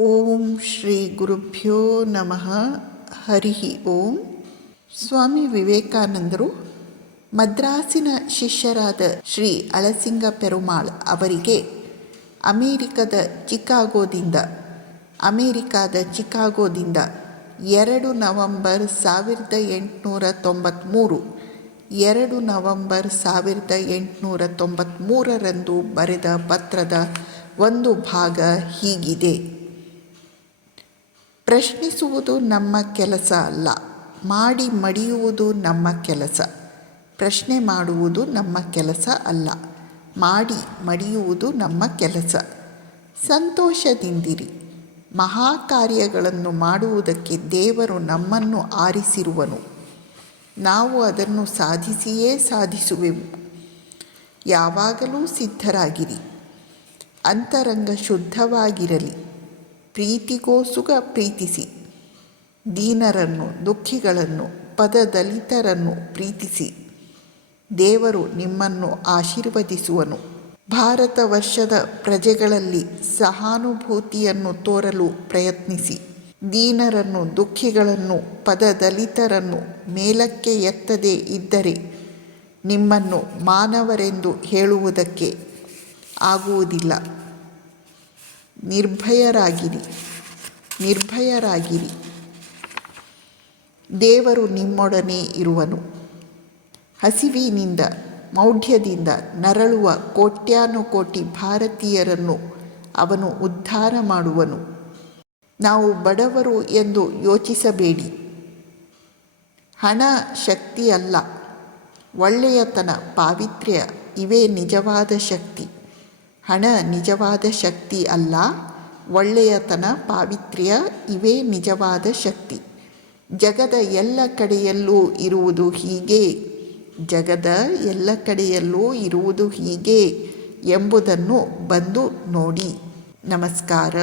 ಓಂ ಶ್ರೀ ಗುರುಭ್ಯೋ ನಮಃ. ಹರಿ ಓಂ. ಸ್ವಾಮಿ ವಿವೇಕಾನಂದರು ಮದ್ರಾಸಿನ ಶಿಷ್ಯರಾದ ಶ್ರೀ ಅಳಸಿಂಗ ಪೆರುಮಾಳ್ ಅವರಿಗೆ ಅಮೇರಿಕಾದ ಚಿಕಾಗೋದಿಂದ 2 ನವಂಬರ್ 1893 ಬರೆದ ಪತ್ರದ ಒಂದು ಭಾಗ ಹೀಗಿದೆ. ಪ್ರಶ್ನಿಸುವುದು ನಮ್ಮ ಕೆಲಸ ಅಲ್ಲ, ಮಾಡಿ ಮಡಿಯುವುದು ನಮ್ಮ ಕೆಲಸ. ಪ್ರಶ್ನೆ ಮಾಡುವುದು ನಮ್ಮ ಕೆಲಸ ಅಲ್ಲ, ಮಾಡಿ ಮಡಿಯುವುದು ನಮ್ಮ ಕೆಲಸ. ಸಂತೋಷದಿಂದಿರಿ. ಮಹಾಕಾರ್ಯಗಳನ್ನು ಮಾಡುವುದಕ್ಕೆ ದೇವರು ನಮ್ಮನ್ನು ಆರಿಸಿರುವನು. ನಾವು ಅದನ್ನು ಸಾಧಿಸಿಯೇ ಸಾಧಿಸುವೆವು. ಯಾವಾಗಲೂ ಸಿದ್ಧರಾಗಿರಿ. ಅಂತರಂಗ ಶುದ್ಧವಾಗಿರಲಿ. ಪ್ರೀತಿಗೋಸುಗ ಪ್ರೀತಿಸಿ. ದೀನರನ್ನು, ದುಃಖಿಗಳನ್ನು, ಪದದಲಿತರನ್ನು ಪ್ರೀತಿಸಿ. ದೇವರು ನಿಮ್ಮನ್ನು ಆಶೀರ್ವದಿಸುವನು. ಭಾರತ ವರ್ಷದ ಪ್ರಜೆಗಳಲ್ಲಿ ಸಹಾನುಭೂತಿಯನ್ನು ತೋರಲು ಪ್ರಯತ್ನಿಸಿ. ದೀನರನ್ನು, ದುಃಖಿಗಳನ್ನು, ಪದದಲಿತರನ್ನು ಮೇಲಕ್ಕೆ ಎತ್ತದೇ ಇದ್ದರೆ ನಿಮ್ಮನ್ನು ಮಾನವರೆಂದು ಹೇಳುವುದಕ್ಕೆ ಆಗುವುದಿಲ್ಲ. ನಿರ್ಭಯರಾಗಿರಿ. ದೇವರು ನಿಮ್ಮೊಡನೆ ಇರುವನು. ಹಸಿವಿನಿಂದ, ಮೌಢ್ಯದಿಂದ ನರಳುವ ಕೋಟ್ಯಾನುಕೋಟಿ ಭಾರತೀಯರನ್ನು ಅವನು ಉದ್ಧಾರ ಮಾಡುವನು. ನಾವು ಬಡವರು ಎಂದು ಯೋಚಿಸಬೇಡಿ. ಹಣ ಶಕ್ತಿ ಅಲ್ಲ, ಒಳ್ಳೆಯತನ, ಪಾವಿತ್ರ್ಯ ಇವೇ ನಿಜವಾದ ಶಕ್ತಿ. ಹಣ ನಿಜವಾದ ಶಕ್ತಿ ಅಲ್ಲ, ಒಳ್ಳೆಯತನ, ಪಾವಿತ್ರ್ಯ ಇವೇ ನಿಜವಾದ ಶಕ್ತಿ. ಜಗದ ಎಲ್ಲ ಕಡೆಯಲ್ಲೂ ಇರುವುದು ಹೀಗೆ ಎಂಬುದನ್ನು ಬಂದು ನೋಡಿ. ನಮಸ್ಕಾರ.